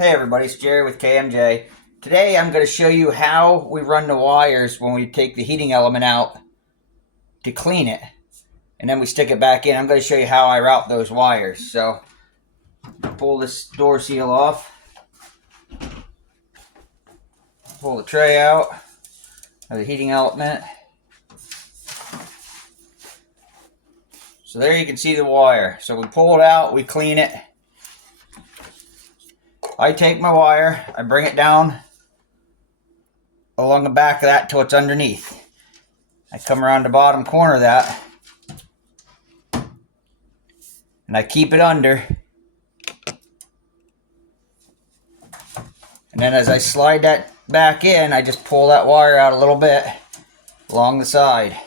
Hey everybody, it's Jerry with KMJ. Today I'm going to show you how we run the wires when we take the heating element out to clean it. And then we stick it back in. I'm going to show you how I route those wires. So, pull this door seal off. Pull the tray out of the heating element. So there you can see the wire. So we pull it out, we clean it. I take my wire, I bring it down along the back of that till it's underneath. I come around the bottom corner of that and I keep it under. And then as I slide that back in, I just pull that wire out a little bit along the side.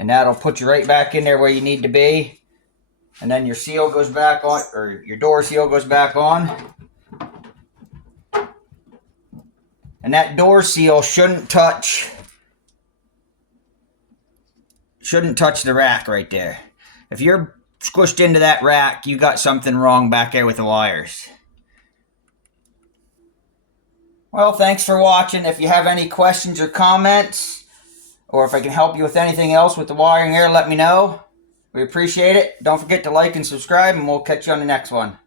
And that'll put you right back in there where you need to be. And then your seal goes back on, or your door seal goes back on. And that door seal shouldn't touch the rack right there. If you're squished into that rack, you got something wrong back there with the wires. Well, thanks for watching. If you have any questions or comments, or if I can help you with anything else with the wiring here, let me know. We appreciate it. Don't forget to like and subscribe, and we'll catch you on the next one.